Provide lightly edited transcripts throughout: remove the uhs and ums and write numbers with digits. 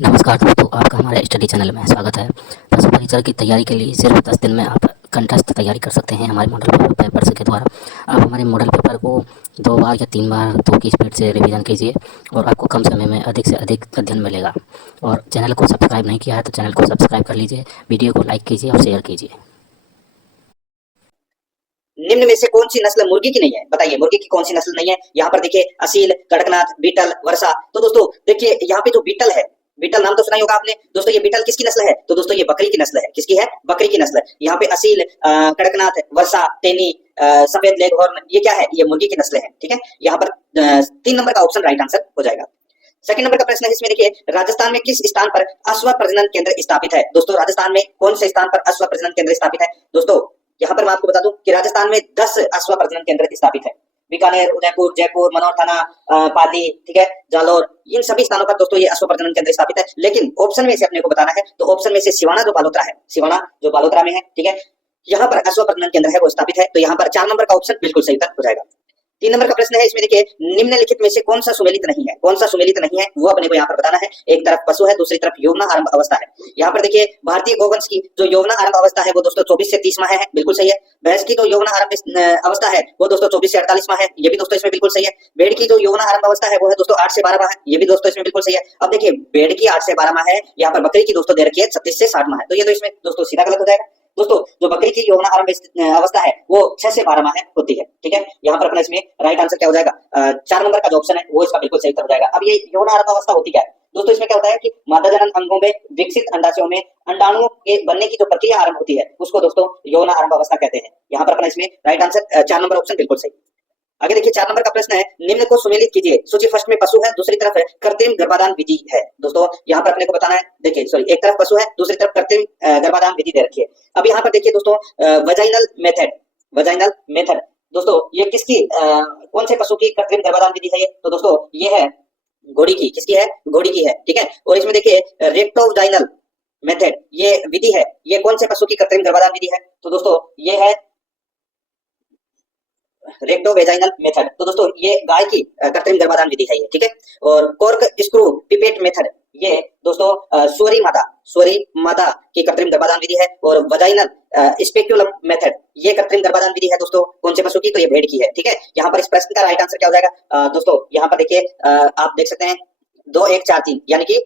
नमस्कार दोस्तों, आपका हमारे स्टडी चैनल में स्वागत है। दसवीं परीक्षा की तैयारी के लिए सिर्फ 10 दिन में आप कंठस्थ तैयारी कर सकते हैं हमारे मॉडल पेपर के द्वारा। आप हमारे मॉडल पेपर को 2 बार या 3 बार 2 की स्पीड से रिवीजन कीजिए और आपको कम समय में अधिक से अधिक अध्ययन मिलेगा। और चैनल को सब्सक्राइब नहीं किया है तो चैनल को सब्सक्राइब कर लीजिए, वीडियो को लाइक कीजिए और शेयर कीजिए। निम्न में से कौन सी नस्ल मुर्गी की नहीं है? बताइए मुर्गी की कौन सी नस्ल नहीं है? यहाँ पर देखिए असील, कड़कनाथ, बीटल, वर्षा। तो दोस्तों देखिए यहाँ पे जो बीटल है, बीटल नाम तो सुना ही होगा आपने। दोस्तों ये बीटल किसकी नस्ल है? तो दोस्तों ये बकरी की नस्ल है। किसकी है? बकरी की नस्ल। यहाँ पे असील, कड़कनाथ, वर्षा, तेनी, सफेद लेगहॉर्न, ये क्या है? ये मुर्गी की नस्ल है। ठीक है, यहाँ पर 3 नंबर का ऑप्शन राइट आंसर हो जाएगा। सेकंड नंबर का प्रश्न है, इसमें देखिए राजस्थान में किस स्थान पर अश्व प्रजनन केंद्र स्थापित है? दोस्तों राजस्थान में कौन से स्थान पर अश्व प्रजनन केंद्र स्थापित है? दोस्तों यहाँ पर मैं आपको बता दूं कि राजस्थान में 10 अश्व प्रजनन केंद्र स्थापित है। बीकानेर, उदयपुर, जयपुर, मनोर थाना, पाली, ठीक है, जालोर, इन सभी स्थानों पर दोस्तों ये अश्व प्रजनन केंद्र स्थापित है। लेकिन ऑप्शन में से अपने को बताना है तो ऑप्शन में से सिवाना जो बालोतरा है, सिवाना जो बालोतरा में है, ठीक है, यहाँ पर अश्व प्रजनन केंद्र है वो स्थापित है। तो यहाँ पर 4 नंबर का ऑप्शन बिल्कुल सही उत्तर हो जाएगा। 3 नंबर का प्रश्न है, इसमें देखिए निम्नलिखित में से कौन सा सुमेलित नहीं है? कौन सा सुमेलित नहीं है वो अपने को यहाँ पर बताना है। एक तरफ पशु है, दूसरी तरफ यौवना आरंभ अवस्था है। यहाँ पर देखिए भारतीय गोवंश की जो यौवना आरंभ अवस्था है वो दोस्तों 24 से 30 माह है, बिल्कुल सही है। भैंस की जो यौवना आरंभ अवस्था है वो दोस्तों 24 से 48 माह है, ये भी दोस्तों इसमें बिल्कुल सही है। भेड़ की जो यौवना आरंभ अवस्था है वो है दोस्तों 8 से 12 माह है, ये भी दोस्तों इसमें बिल्कुल सही है। अब देखिए भेड़ की 8 से 12 माह है, यहाँ पर बकरी की दोस्तों दे रखी है 36 से 60 माह है, तो ये तो इसमें दोस्तों सीधा गलत हो जाएगा। दोस्तों जो बकरी की यौवना आरंभ अवस्था है वो 6 से 12 माह होती है। ठीक है, यहाँ पर अपना इसमें राइट आंसर क्या हो जाएगा? 4 नंबर का जो ऑप्शन है वो इसका बिल्कुल सही उत्तर हो जाएगा। अब ये यौवना आरंभ अवस्था होती क्या है? दोस्तों इसमें क्या होता है कि मादा जनन अंगों में विकसित अंडाशयों में अंडाणुओं के बनने की जो प्रक्रिया आरंभ होती है उसको दोस्तों यौवना आरंभ अवस्था कहते हैं। यहाँ पर अपना इसमें राइट आंसर 4 नंबर ऑप्शन बिल्कुल सही। आगे देखिए 4 नंबर का प्रश्न है, निम्न को सुमेलित कीजिए। सूची फर्स्ट में पशु है, दूसरी तरफ है कृत्रिम गर्भाधान विधि है। दोस्तों यहाँ पर अपने को बताना है, देखिए सॉरी, एक तरफ पशु है, दूसरी तरफ कृत्रिम गर्भाधान विधि दे रखी है। अब यहाँ पर देखिए दोस्तों वजाइनल मेथड, वजाइनल मेथड, दोस्तों ये किसकी कौन से पशु की कृत्रिम गर्भाधान विधि है? ये तो दोस्तों ये है घोड़ी की। किसकी है? घोड़ी की है। ठीक है, और इसमें देखिए रेक्टोवजाइनल मेथड ये विधि है, ये कौन से पशु की कृत्रिम गर्भाधान विधि है? तो दोस्तों ये है रेक्टोवेजाइनल मेथड। तो दोस्तों ये गाय की कृत्रिम गर्भाधान विधि है ये। ठीक है, और कॉर्क स्क्रू पिपेट मेथड ये दोस्तों सूरी माता की कृत्रिम गर्भाधान विधि है। और वजाइनल स्पेक्युलम मेथड ये कृत्रिम गर्भाधान विधि है दोस्तों कौन से पशु की? तो ये भेड़ की है। ठीक है, यहाँ पर इस प्रश्न का राइट आंसर क्या हो जाएगा? दोस्तों यहाँ पर देखिए आप देख सकते हैं 2 1 4 3 यानी कि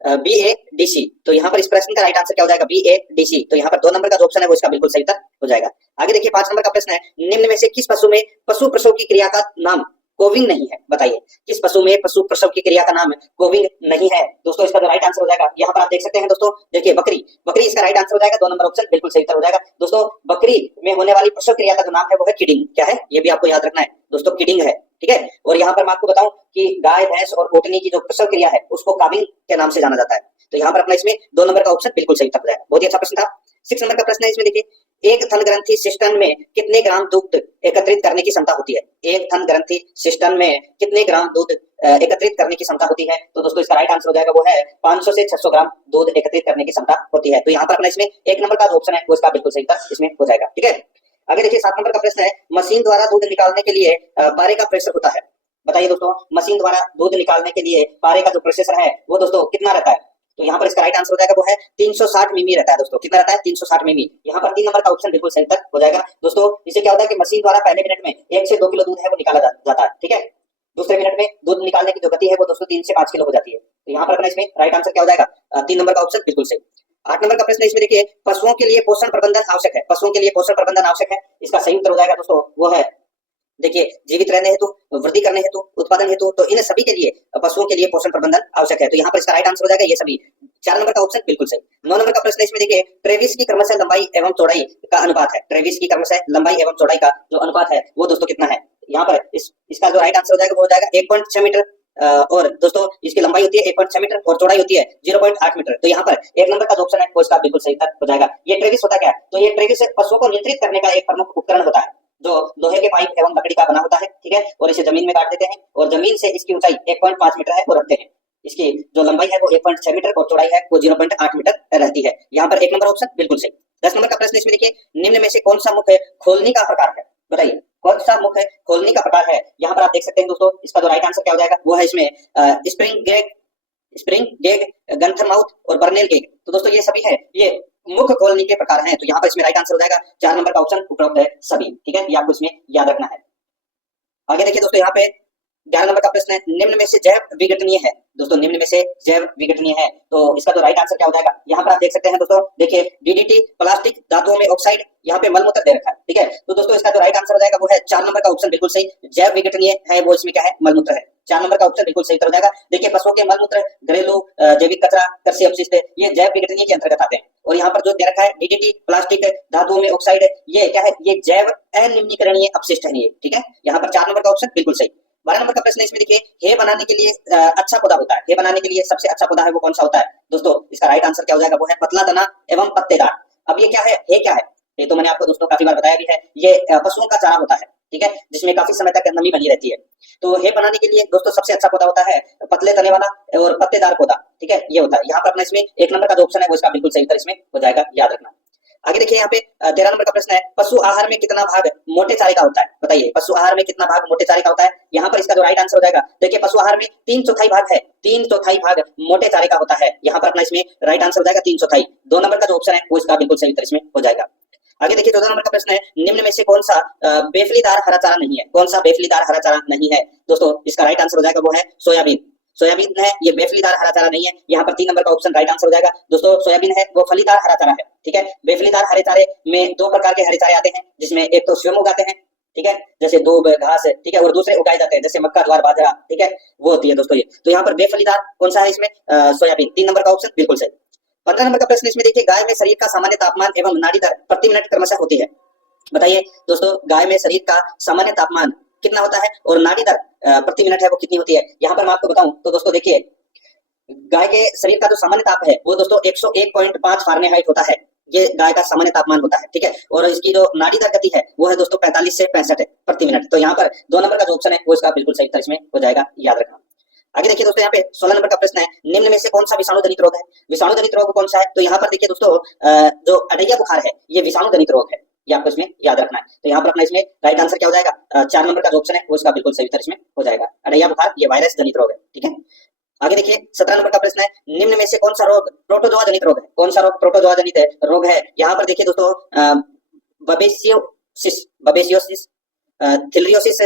BADC। तो यहाँ पर इस प्रश्न का राइट आंसर क्या हो जाएगा? BADC। तो यहाँ पर 2 नंबर का जो ऑप्शन है वो इसका बिल्कुल सही उत्तर हो जाएगा। आगे देखिए 5 नंबर का प्रश्न है, निम्न में से किस पशु में पशु प्रसव की क्रिया का नाम कोविंग नहीं है? बताइए किस पशु में पशु प्रसव की क्रिया का नाम कोविंग नहीं है? दोस्तों इसका जो राइट आंसर हो जाएगा यहाँ पर आप देख सकते हैं दोस्तों, देखिए बकरी, बकरी इसका राइट आंसर हो जाएगा। 2 नंबर ऑप्शन बिल्कुल सही उत्तर हो जाएगा। दोस्तों बकरी में होने वाली प्रसव क्रिया का जो नाम है वो है किडिंग। क्या है? ये भी आपको याद रखना है दोस्तों, किडिंग है। ठीक है, और यहाँ पर मैं आपको बताऊं कि गाय, भैंस और ओटनी की जो प्रसव क्रिया है उसको काविंग के नाम से जाना जाता है। तो यहाँ पर अपना इसमें 2 नंबर का ऑप्शन बिल्कुल सही उत्तर हो जाएगा। बहुत ही अच्छा प्रश्न था। 6 नंबर का प्रश्न है, इसमें देखिए एक थन ग्रंथि सिस्टम में कितने ग्राम दूध एकत्रित करने की क्षमता होती है? एक थन ग्रंथि सिस्टम में कितने ग्राम दूध एकत्रित करने की क्षमता होती है? तो दोस्तों इसका राइट आंसर हो जाएगा वो है 500 से 600 ग्राम दूध एकत्रित करने की क्षमता होती है। तो यहाँ पर अपना इसमें 1 नंबर का जो ऑप्शन है वो इसका बिल्कुल सही उत्तर इसमें हो जाएगा। ठीक है, आगे देखिए 7 नंबर का प्रश्न है, मशीन द्वारा दूध निकालने के लिए पारे का प्रेशर होता है। बताइए दोस्तों मशीन द्वारा दूध निकालने के लिए पारे का जो प्रेशर है वो दोस्तों कितना रहता है? तो यहाँ पर इसका राइट आंसर हो जाएगा वो है 360 मिमी रहता है दोस्तों। कितना रहता है? 360 मिमी। यहाँ पर 3 नंबर का ऑप्शन बिल्कुल सही उत्तर हो जाएगा। दोस्तों इससे क्या होता है कि मशीन द्वारा पहले मिनट में 1 से 2 किलो दूध है वो निकाला जाता है। ठीक है, दूसरे मिनट में दूध निकालने की जो गति है वो दोस्तों 3 से 5 किलो हो जाती है। तो यहाँ पर अपना इसमें राइट आंसर क्या हो जाएगा? 3 नंबर का ऑप्शन बिल्कुल सही। 8 नंबर का प्रश्न है, इसमें देखिए पशुओं के लिए पोषण प्रबंधन आवश्यक है। पशुओं के लिए पोषण प्रबंधन आवश्यक है, इसका सही उत्तर हो जाएगा दोस्तों वो है देखिए जीवित रहने हेतु, वृद्धि करने हेतु, उत्पादन हेतु, तो इन सभी के लिए पशुओं के लिए पोषण प्रबंधन आवश्यक है। तो यहाँ पर इसका राइट आंसर हो जाएगा ये सभी। 4 नंबर का ऑप्शन बिल्कुल सही। 9 नंबर का प्रश्न है, इसमें देखिए ट्रेविस की क्रमशः लंबाई एवं चौड़ाई का अनुपात है। ट्रेविस की क्रमशः लंबाई एवं चौड़ाई का जो अनुपात है वो दोस्तों कितना है? यहाँ पर इसका जो राइट आंसर हो जाएगा वो हो जाएगा 1.6 मीटर, और दोस्तों इसकी लंबाई होती है 1.6 मीटर और चौड़ाई होती है 0.8 मीटर। तो यहाँ पर 1 नंबर का जो ऑप्शन है वो इसका बिल्कुल सही उत्तर हो जाएगा। ये ट्रेविस होता क्या है? तो ये ट्रेविस पशुओं को नियंत्रित करने का एक प्रमुख उपकरण होता है जो लोहे के पाइप एवं लकड़ी का बना होता है। ठीक है, और इसे जमीन में गाड़ देते हैं और जमीन से इसकी ऊंचाई 1.5 मीटर है वो रखते हैं। इसकी जो लंबाई है वो 1.6 मीटर और चौड़ाई है वो 0.8 मीटर रहती है। यहाँ पर 1 नंबर ऑप्शन बिल्कुल सही। 10 नंबर का प्रश्न इसमें देखिए निम्न में से कौन सा मुख्य खोलनी का प्रकार है? बताइए कौन सा मुख्य खोलनी का प्रकार है? यहाँ पर आप देख सकते हैं दोस्तों, इसका जो राइट आंसर क्या हो जाएगा वो है इसमें स्प्रिंग स्प्रिंग गेग, गंथर माउथ और बर्नेल गेग। तो दोस्तों ये सभी है, ये मुख खोलने के प्रकार हैं। तो यहाँ पर इसमें राइट आंसर हो जाएगा 4 नंबर का ऑप्शन उपरोक्त है सभी। ठीक है, ये आपको इसमें याद रखना है। आगे देखिए दोस्तों, यहाँ पे 11 नंबर का प्रश्न है, निम्न में से जैव विघटनीय है। दोस्तों निम्न में से जैव विघटनीय है, तो इसका जो राइट आंसर क्या हो जाएगा, यहाँ पर आप देख सकते हैं दोस्तों, देखिए डीडीटी, प्लास्टिक, धातुओं में ऑक्साइड, यहाँ पे मलमूत्र दे रखा है। ठीक है, तो दोस्तों इसका जो राइट आंसर हो जाएगा वो है 4 नंबर का ऑप्शन बिल्कुल सही, जैव विघटनीय है वो इसमें क्या है, मलमूत्र है। 4 नंबर का ऑप्शन बिल्कुल सही हो जाएगा। देखिए पशुओं के मलमूत्र, घरेलू जैविक कचरा, कृषि अपशिष्ट, ये जैव विघटनीय के अंतर्गत आते हैं। और यहाँ पर जो दे रखा है डीडीटी, प्लास्टिक, धातुओं में ऑक्साइड, ये क्या है, ये जैव अनिम्नीकरणीय अपशिष्ट है ये। ठीक है, यहाँ पर 4 नंबर का ऑप्शन बिल्कुल सही। 12 नंबर का प्रश्न है, इसमें देखिए हे बनाने के लिए अच्छा पौधा होता है। हे बनाने के लिए सबसे अच्छा पौधा है वो कौन सा होता है? दोस्तों इसका राइट आंसर क्या हो जाएगा, वो है पतला तना एवं पत्तेदार। अब ये क्या है, हे क्या है? ये तो मैंने आपको दोस्तों काफी बार बताया भी है, ये पशुओं का चारा होता है। ठीक है, जिसमें काफी समय तक नमी बनी रहती है। तो हे बनाने के लिए दोस्तों सबसे अच्छा पौधा होता है पतले तने वाला और पत्तेदार पौधा। ठीक है, ये होता है। यहाँ पर अपना इसमें 1 नंबर का जो ऑप्शन है वो इसका बिल्कुल सही उत्तर इसमें हो जाएगा, याद रखना। आगे देखिए यहाँ पे 13 नंबर का प्रश्न है, पशु आहार में कितना भाग मोटे चारे का होता है? बताइए पशु आहार में कितना भाग मोटे चारे का होता है? यहाँ पर इसका जो राइट आंसर हो जाएगा, देखिए पशु आहार में 3/4 भाग है, 3/4 भाग मोटे चारे का होता है। यहाँ पर अपना इसमें राइट आंसर हो जाएगा 3/4। 2 नंबर का जो ऑप्शन है वो इसका बिल्कुल सही उत्तर इसमें हो जाएगा। आगे देखिए 14 नंबर का प्रश्न है, निम्न में से कौन सा बेफलीदार हरा चारा नहीं है? कौन सा बेफलीदार हरा चारा नहीं है? दोस्तों इसका राइट आंसर हो जाएगा वो है सोयाबीन। सोयाबीन है, ये बेफलीदार हरा चारा नहीं है। यहाँ पर 3 नंबर का ऑप्शन राइट आंसर हो जाएगा। दोस्तों सोयाबीन है वो फलीदार हरा चारा है। ठीक है, बेफलीदार हरे चारे में 2 प्रकार के हरे चारे आते हैं, जिसमें एक तो स्वयं उगाते हैं, ठीक है, जैसे दूब, घास, ठीक है, और दूसरे उगाए जाते हैं जैसे मक्का, ज्वार, बाजरा। ठीक है, वो होती है दोस्तों ये। तो यहाँ पर बेफलीदार कौन सा है इसमें? सोयाबीन। 3 नंबर का ऑप्शन बिल्कुल सही। 15 नंबर का प्रश्न इसमें देखिए, गाय में शरीर का सामान्य तापमान एवं नाड़ी दर प्रति मिनट क्रमशः होती है। बताइए दोस्तों, गाय में शरीर का सामान्य तापमान कितना होता है और नाड़ी दर प्रति मिनट है वो कितनी होती है? यहाँ पर मैं आपको बताऊं तो दोस्तों देखिए, गाय के शरीर का जो सामान्य ताप है वो दोस्तों 101.5 फारेनहाइट होता है। ये गाय का सामान्य तापमान होता है। ठीक है, और इसकी जो नाड़ी दर गति है वो है दोस्तों 45 से 65 प्रति मिनट। तो यहाँ पर 2 नंबर का जो ऑप्शन है वो इसका बिल्कुल सही उत्तर इसमें हो जाएगा, याद रखना। आगे देखिए दोस्तों, यहाँ पे 16 नंबर का प्रश्न है, निम्न में से कौन सा विषाणु जनित रोग है? विषाणु जनित रोग कौन सा है? तो यहाँ पर देखिए दोस्तों, जो अडैया बुखार है ये विषाणु जनित रोग है, ये आपको इसमें याद रखना है। तो यहाँ पर अपना इसमें राइट आंसर क्या हो जाएगा, 4 नंबर का जो ऑप्शन है वो इसका बिल्कुल सही उत्तर इसमें हो जाएगा। अडैया बुखार ये वायरस जनित रोग है। ठीक है, आगे देखिए 17 नंबर का प्रश्न है, निम्न में से कौन सा रोग प्रोटोजोआ जनित रोग है? कौन सा रोग प्रोटोजोआ जनित रोग है? यहाँ पर देखिए दोस्तों, बबेसियोसिस, थिलियोसिस,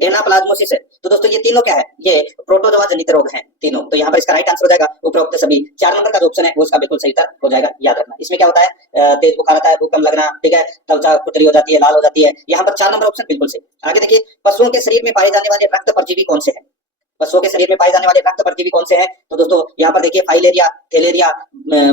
एनाप्लाज्मोसिस है। तो दोस्तों ये तीनों क्या है, ये प्रोटोजोआ जनित रोग हैं तीनों। तो यहाँ पर इसका राइट आंसर हो जाएगा उपरोक्त सभी। 4 नंबर का जो ऑप्शन है वो इसका बिल्कुल सही उत्तर हो जाएगा, याद रखना। इसमें क्या होता है, तेज बुखार आता है, भूकंप लगना, ठीक है, त्वचा कुतरी हो जाती है, लाल हो जाती है। यहाँ पर 4 नंबर ऑप्शन बिल्कुल सही। आगे देखिए, पशुओं के शरीर में पाए जाने वाले रक्त परजीवी कौन से हैं? पशुओं के शरीर में पाए जाने वाले रक्त परजीवी कौन से हैं? तो दोस्तों यहाँ पर देखिए, फाइलेरिया, थैलेरिया,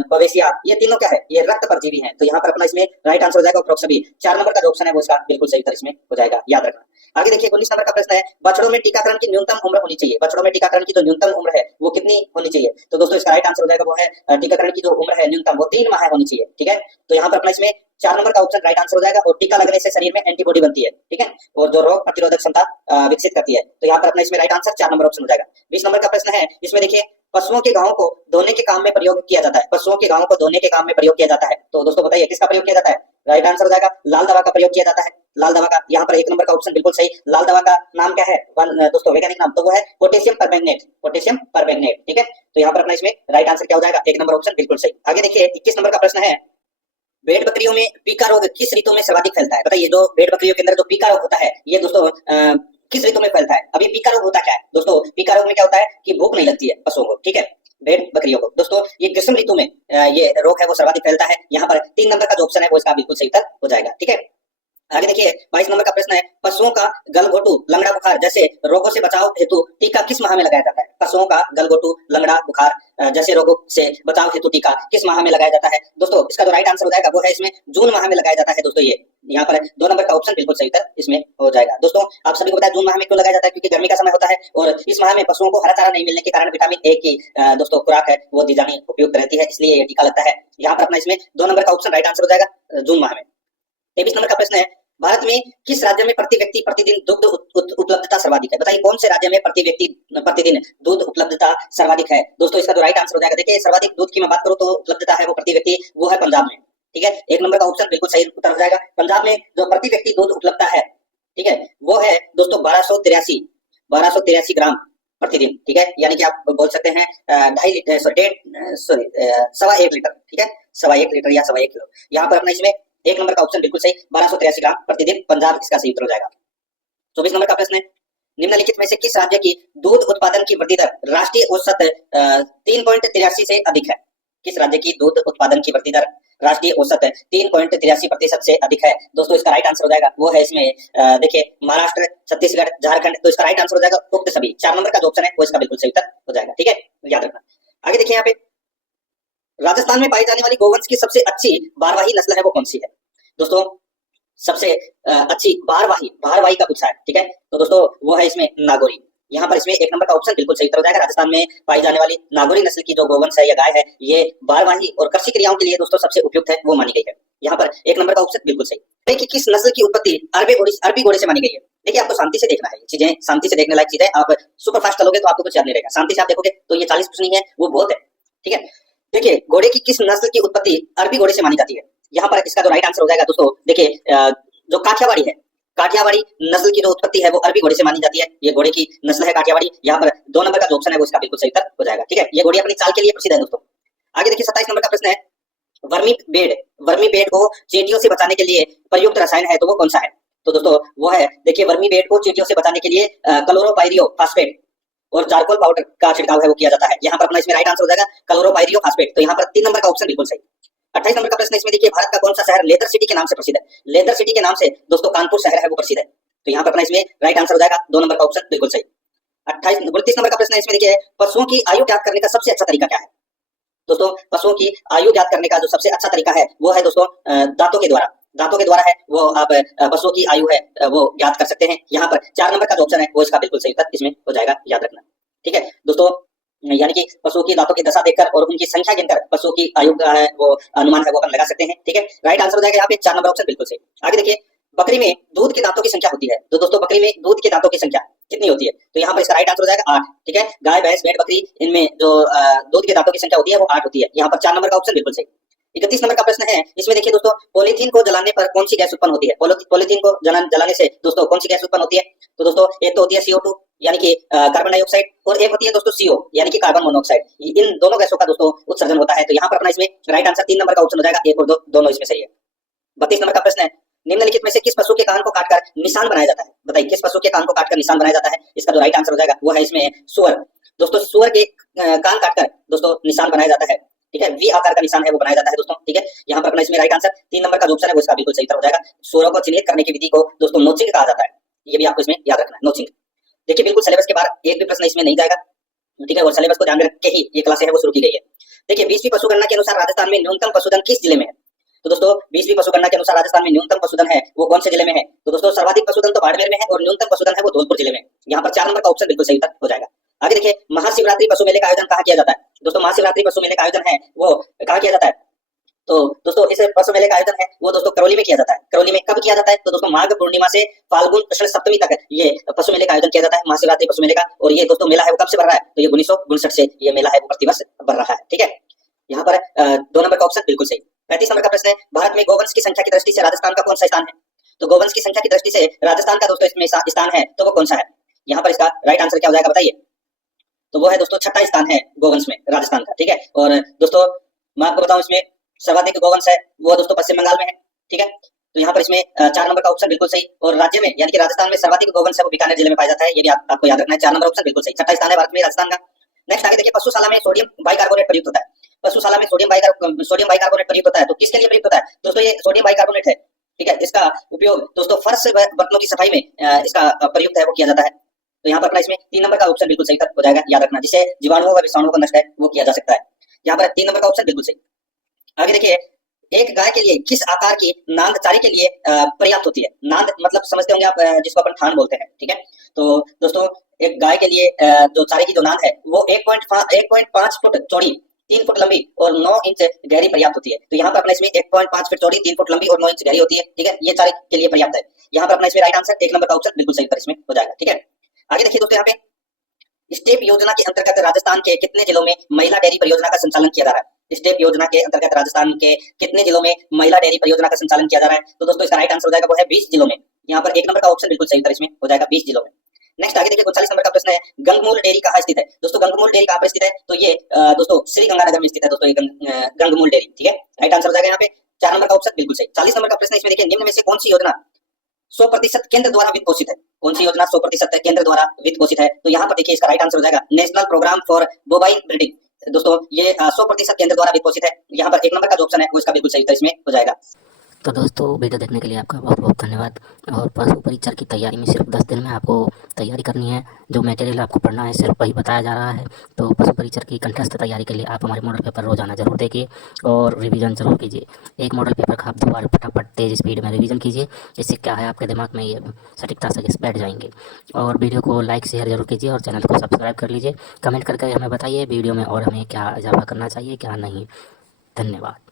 बवेसिया, ये तीनों क्या है, ये रक्त परजीवी हैं। तो यहाँ पर अपना इसमें राइट आंसर हो जाएगा उपरोक्त सभी। 4 नंबर का जो ऑप्शन है वो इसका बिल्कुल सही उत्तर इसमें हो जाएगा, याद रखना। आगे देखिए 19 नंबर का प्रश्न है, बछड़ों में टीकाकरण की न्यूनतम उम्र होनी चाहिए। बछड़ों में टीकाकरण की जो न्यूनतम उम्र है वो कितनी होनी चाहिए? तो दोस्तों इसका राइट आंसर हो जाएगा वो है, टीकाकरण की जो उम्र है न्यूनतम वो 3 माह होनी चाहिए। ठीक है, तो यहाँ पर अपना इसमें 4 नंबर का ऑप्शन राइट आंसर हो जाएगा। और टीका लगने से शरीर में एंटीबॉडी बनती है, ठीक है, और जो रोग प्रतिरोधक क्षमता विकसित करती है। तो यहाँ पर अपना इसमें राइट आंसर 4 नंबर ऑप्शन हो जाएगा। 20 नंबर का प्रश्न है, इसमें देखिए, पशुओं के गांवों को धोने के काम में प्रयोग किया जाता है। पशुओं के गांवों को धोने के काम में प्रयोग किया जाता है। तो दोस्तों बताइए किसका प्रयोग किया जाता है? राइट आंसर हो जाएगा लाल दवा का प्रयोग किया जाता है। लाल दवा का, यहाँ पर 1 नंबर का ऑप्शन बिल्कुल सही। लाल दवा का नाम क्या है दोस्तों, वैज्ञानिक नाम तो वो है पोटेशियम परमैंगनेट। पोटेशियम परमैंगनेट, ठीक है। तो यहाँ पर अपना इसमें राइट आंसर क्या हो जाएगा? 1 नंबर ऑप्शन बिल्कुल सही। आगे देखिए 21 नंबर का प्रश्न है, भेड़ बकरियों में पीका रोग किस ऋतु में सर्वाधिक फैलता है? बताइए, जो भेड़ बकरियों के अंदर जो पीका रोग होता है ये दोस्तों किस ऋतु में फैलता है? अभी पीका रोग होता क्या है दोस्तों? पीका रोग में क्या होता है कि भूख नहीं लगती है पशुओं को, ठीक है, भेड़ बकरियों को। दोस्तों ये ग्रीष्म ऋतु में ये रोग है वो सर्वाधिक फैलता है। यहाँ पर 3 नंबर का जो ऑप्शन है वो इसका बिल्कुल सही उत्तर हो जाएगा, ठीक है। आगे देखिए 22 नंबर का प्रश्न है, पशुओं का गलघोटू, लंगड़ा बुखार जैसे रोगों से बचाव हेतु टीका किस माह में लगाया जाता है? पशुओं का गलघोटू, लंगड़ा बुखार जैसे रोगों से बचाव हेतु टीका किस माह में लगाया जाता है? दोस्तों इसका जो राइट आंसर हो जाएगा वो है इसमें जून माह में लगाया जाता है। दोस्तों ये यहाँ पर 2 नंबर का ऑप्शन बिल्कुल सही उत्तर इसमें हो जाएगा। दोस्तों आप सभी को पता है जून माह में क्यों लगाया जाता है? क्योंकि गर्मी का समय होता है और इस माह में पशुओं को हरा चारा नहीं मिलने के कारण विटामिन ए की दोस्तों खुराक है वो दी जानी उपयुक्त रहती है, इसलिए ये टीका लगता है। यहाँ पर अपना इसमें 2 नंबर का ऑप्शन राइट आंसर हो जाएगा जून माह में। 23 नंबर का प्रश्न है, भारत में किस राज्य में प्रति व्यक्ति प्रतिदिन दुग्ध उपलब्धता सर्वाधिक है? बताइए कौन से राज्य में प्रति व्यक्ति प्रतिदिन दूध उपलब्धता सर्वाधिक है? दोस्तों इसका जो राइट आंसर हो जाएगा, देखिए सर्वाधिक दूध की मैं बात करूं तो उपलब्धता है वो प्रति व्यक्ति वो है पंजाब में, ठीक है। 1 नंबर का ऑप्शन बिल्कुल सही उत्तर हो जाएगा। पंजाब में जो प्रति व्यक्ति दूध उपलब्धता है, ठीक है, वो है दोस्तों 1283 ग्राम प्रतिदिन, ठीक है, यानी कि आप बोल सकते हैं 2.5 लीटर, सॉरी 1.25 लीटर, ठीक है, 1.25 लीटर या 1.25 किलो। यहाँ पर अपना इसमें एक नंबर का ऑप्शन बिल्कुल सही, 1283 ग्राम प्रतिदिन, पंजाब इसका सही उत्तर हो जाएगा। 24 नंबर का प्रश्न है, निम्नलिखित में से किस राज्य की दूध उत्पादन की वृद्धि दर राष्ट्रीय औसत 3.83 से अधिक है? किस राज्य की दूध उत्पादन की वृद्धि दर राष्ट्रीय औसत 3.83% से अधिक है? दोस्तों इसका राइट आंसर हो जाएगा वो है इसमें देखिए महाराष्ट्र, छत्तीसगढ़, झारखंड। तो इसका राइट आंसर हो जाएगा उक्त सभी। 4 नंबर का जो ऑप्शन है वो इसका बिल्कुल सही उत्तर हो जाएगा, ठीक है, याद रखना। आगे देखिए यहाँ पे राजस्थान में पाई जाने वाली गोवंश की सबसे अच्छी भारवाही नस्ल है वो कौन सी है? दोस्तों सबसे अच्छी भारवाही का पूछा है, ठीक है, तो दोस्तों वो है इसमें नागौरी। यहाँ पर इसमें 1 नंबर का ऑप्शन बिल्कुल सही उत्तर हो जाएगा। राजस्थान में पाई जाने वाली नागौरी नस्ल की जो गोवंश है या गाय है, ये भारवाही और कृषि क्रियाओं के लिए दोस्तों सबसे उपयुक्त है, वो मानी गई है। यहाँ पर 1 नंबर का ऑप्शन बिल्कुल सही। देखिए किस नस्ल की उत्पत्ति अरबी घोड़े से मानी गई है? देखिए आपको शांति से देखना है, चीजें शांति से देखने लायक चीज है। आप सुपर फास्ट चलोगे तो आपको कुछ याद नहीं रहेगा, शांति से आप देखोगे तो ये 40 प्रश्न ही है, वो बहुत है, ठीक है। देखिए घोड़े की किस नस्ल की उत्पत्ति अरबी घोड़े से मानी जाती है? यहाँ पर इसका जो राइट आंसर हो जाएगा दोस्तों, देखिए जो काठियावाड़ी है, काठियावाड़ी नस्ल की जो उत्पत्ति है वो अरबी घोड़े से मानी जाती है। ये घोड़े की नस्ल है काठियावाड़ी। यहाँ पर 2 नंबर का जो ऑप्शन है वो इसका बिल्कुल सही उत्तर हो जाएगा, ठीक है। ये घोड़ी अपनी चाल के लिए प्रसिद्ध है दोस्तों। आगे देखिए 27 नंबर का प्रश्न है, वर्मी बेड को चींटियों से बचाने के लिए प्रयुक्त रसायन है तो वो कौन सा है? तो दोस्तों वो है देखिए वर्मी बेड को चींटियों से बचाने के लिए क्लोरोपाइरियोफॉस्फेट और चारकोल पाउडर का छिड़काव है वो किया जाता है। यहाँ पर अपना इसमें राइट आंसर हो जाएगा क्लोरोपाइरियोफॉस्फेट। तो यहाँ पर 3 नंबर का ऑप्शन बिल्कुल सही। 28 नंबर का प्रश्न इसमें देखिए भारत का कौन सा शहर लेदर सिटी के नाम से प्रसिद्ध है? लेदर सिटी के नाम से दोस्तों कानपुर शहर है वो प्रसिद्ध है। तो यहाँ पर अपना इसमें राइट आंसर हो जाएगा 2 नंबर का ऑप्शन बिल्कुल सही। 29 नंबर का प्रश्न है इसमें देखिए पशुओं की आयु ज्ञात करने का सबसे अच्छा तरीका क्या है? दोस्तों पशुओं की आयु ज्ञात करने का जो सबसे अच्छा तरीका है वो है दोस्तों दांतों के द्वारा है वो आप पशुओं की आयु है वो ज्ञात कर सकते हैं। यहाँ पर 4 नंबर का जो ऑप्शन है वो इसका बिल्कुल सही उत्तर इसमें हो जाएगा, याद रखना, ठीक है दोस्तों। यानी कि पशुओं की दांतों की दशा देखकर और उनकी संख्या गिनकर पशुओं की आयु का है वो अनुमान है वो अपन लगा सकते हैं, ठीक है। राइट आंसर हो जाएगा यहाँ पे 4 नंबर ऑप्शन बिल्कुल सही। आगे देखिए बकरी में दूध के दांतों की संख्या होती है, तो दोस्तों बकरी में दूध के दांतों की संख्या कितनी होती है? तो यहाँ पर इसका राइट आंसर हो जाएगा 8, ठीक है। गाय, भैंस, भेड़, बकरी इनमें जो दूध के दांतों की संख्या होती है वो 8 होती है। यहाँ पर 4 नंबर का ऑप्शन बिल्कुल सही। 31 नंबर का प्रश्न है इसमें देखिए दोस्तों पॉलीथीन को जलाने पर कौन सी गैस उत्पन्न होती है? पॉलीथीन को जलाने से दोस्तों कौन सी गैस उत्पन्न होती है? तो दोस्तों एक तो होती है CO2 यानी कि कार्बन डाइऑक्साइड, और एक होती है दोस्तों CO यानी कि कार्बन मोनोऑक्साइड। इन दोनों गैसों का दोस्तों उत्सर्जन होता है। तो यहाँ पर अपना इसमें राइट आंसर 3 नंबर का ऑप्शन हो जाएगा, 1 और 2 दोनों इसमें सही है। 32 नंबर का प्रश्न है निम्नलिखित में से किस पशु के कान को काटकर निशान बनाया जाता है? बताइए किस पशु के कान को काटकर निशान बनाया जाता है? इसका जो राइट आंसर हो जाएगा वो है इसमें सुअर। दोस्तों सुअर के कान काटकर दोस्तों निशान बनाया जाता है, ठीक है, वी आकार का निशान है वो बनाया जाता है दोस्तों, ठीक है। यहाँ पर अपना इसमें राइट आंसर 3 नंबर का जो ऑप्शन है वो इसका बिल्कुल सही उत्तर हो जाएगा। सुअरों को चिन्हित करने की विधि को दोस्तों नोचिंग कहा जाता है, ये भी आपको इसमें याद रखना है, नोचिंग। देखिए बिल्कुल सिलेबस के बाहर एक भी प्रश्न इसमें नहीं जाएगा, ठीक है, और सिलेबस को ध्यान में रख के ही ये क्लास है वो शुरू की गई है। देखिए 20वीं पशुगणना के अनुसार राजस्थान में न्यूनतम पशुधन किस जिले में है? तो दोस्तों 20वीं पशुगणना के अनुसार राजस्थान में न्यूनतम पशुधन है वो कौन से जिले में है? तो दोस्तों सर्वाधिक पशुधन तो बाड़मेर में है और न्यूनतम पशुधन है वो धौलपुर जिले में। यहाँ पर 4 नंबर का ऑप्शन बिल्कुल सही उत्तर हो जाएगा। आगे देखिए महाशिवरात्रि पशु मेले का आयोजन कहाँ किया जाता है? दोस्तों महाशिवरात्रि पशु मेले का आयोजन है वो कहाँ किया जाता है? तो दोस्तों इस पशु मेले का आयोजन है वो दोस्तों करौली में किया जाता है। करौली में कब किया जाता है? तो दोस्तों माघ पूर्णिमा से फाल्गुन कृष्ण सप्तमी तक ये पशु मेले का आयोजन किया जाता है, महाशिवरात्रि पशु मेले का। और ये दोस्तों मेला है वो कब से बढ़ रहा है? तो ये 1959 से ये मेला है वो प्रतिवर्ष बढ़ रहा है, ठीक है। यहाँ पर 2 नंबर का ऑप्शन बिल्कुल सही। 35 नंबर का प्रश्न है भारत में गोवंश की संख्या की दृष्टि से राजस्थान का कौन सा स्थान है? तो गोवंश की संख्या की दृष्टि से राजस्थान का दोस्तों इसमें स्थान है तो वो कौन सा है? यहाँ पर इसका राइट आंसर क्या हो जाएगा बताइए? तो वो है दोस्तों 6ठा स्थान है गोवंश में राजस्थान का, ठीक है। और दोस्तों मैं आपको बताऊं इसमें सर्वाधिक गोवंश है वो दोस्तों पश्चिम बंगाल में है, ठीक है। तो यहाँ पर इसमें 4 नंबर का ऑप्शन बिल्कुल सही। और राज्य में यानी कि राजस्थान में सर्वाधिक गोवंश है वो बीकानेर जिले में पाया जाता है, ये भी आपको याद रखना है। 4 नंबर ऑप्शन बिल्कुल सही, 6ठा स्थान है भारत में राजस्थान का। नेक्स्ट आगे देखिए पशुशाला में सोडियम बाइकार्बोनेट प्रयुक्त होता है। पशुशाला में सोडियम बाइकार्बोनेट प्रयुक्त होता है, तो किसके लिए प्रयुक्त होता है? दोस्तों ये सोडियम बाइकार्बोनेट है, ठीक है। इसका उपयोग दोस्तों फर्श बर्तनों की सफाई में इसका प्रयुक्त है वो किया जाता है। तो यहाँ पर अपना इसमें 3 नंबर का ऑप्शन बिल्कुल सही हो जाएगा, याद रखना, जिससे जीवाणुओं व विषाणुओं को नष्ट है वो किया जा सकता है। यहाँ पर 3 नंबर का ऑप्शन बिल्कुल सही। आगे देखिए एक गाय के लिए किस आकार की नांद चारी के लिए पर्याप्त होती है? नांद मतलब समझते होंगे आप, जिसको अपन थान बोलते हैं, ठीक है। तो दोस्तों एक गाय के लिए जो चारे की जो नांद है वो 1.5 फुट चौड़ी, 3 फुट लंबी और 9 इंच गहरी पर्याप्त होती है। तो यहाँ पर अपना इसमें 1.5 फुट चौड़ी, 3 फुट लंबी और 9 इंच गहरी होती है, ठीक है, ये चारे के लिए पर्याप्त है। यहाँ पर अपना इसमें राइट आंसर 1 नंबर का ऑप्शन बिल्कुल सही उत्तर इसमें हो जाएगा, ठीक है। आगे देखिए दोस्तों यहाँ पे स्टेप योजना के अंतर्गत राजस्थान के कितने जिलों में महिला डेयरी परियोजना का संचालन किया जा रहा है? स्टेप योजना के अंतर्गत राजस्थान के कितने जिलों में महिला डेयरी परियोजना का संचालन किया जा रहा है? तो दोस्तों इसका राइट आंसर हो जाएगा वो है 20 जिलों में। यहाँ पर 1 नंबर का ऑप्शन बिल्कुल सही उत्तर इसमें हो जाएगा 20 जिलों में। नेक्स्ट आगे देखिए 39 नंबर का प्रश्न है, गंगमूल डेयरी कहाँ स्थित है? दोस्तों गंगमूल डेयरी कहाँ पर स्थित है? तो ये दोस्तों श्री गंगानगर में स्थित है दोस्तों, ये गंगमूल डेयरी, ठीक है। राइट आंसर हो जाएगा यहाँ पे 4 नंबर का ऑप्शन बिल्कुल सही। 40 नंबर का प्रश्न है, इसमें देखिए निम्न में से कौन सी योजना 100% केंद्र द्वारा वित्त पोषित है? कौन सी योजना 100% केंद्र द्वारा वित्त पोषित है? तो यहाँ पर देखिए इसका राइट आंसर हो जाएगा national programme for bovine breeding. दोस्तों ये 100% केंद्र द्वारा वित्त पोषित है। यहाँ पर 1 नंबर का जो ऑप्शन है वो इसका बिल्कुल सही उत्तर इसमें हो जाएगा। तो दोस्तों वीडियो देखने के लिए आपका बहुत बहुत धन्यवाद। और पशु परीक्षा की तैयारी में सिर्फ 10 दिन में आपको तैयारी करनी है। जो मटेरियल आपको पढ़ना है सिर्फ वही बताया जा रहा है। तो पशु परीक्षा की कंठस्थ तैयारी के लिए आप हमारे मॉडल पेपर रोजाना जरूर देखिए और रिवीजन जरूर कीजिए। एक मॉडल पेपर का आप 2 बार फटाफट तेज स्पीड में रिवीजन कीजिए। इससे क्या है, आपके दिमाग में ये सटीकता से बैठ जाएंगे। और वीडियो को लाइक शेयर जरूर कीजिए और चैनल को सब्सक्राइब कर लीजिए। कमेंट करके हमें बताइए वीडियो में और हमें क्या इजाफा करना चाहिए क्या नहीं। धन्यवाद।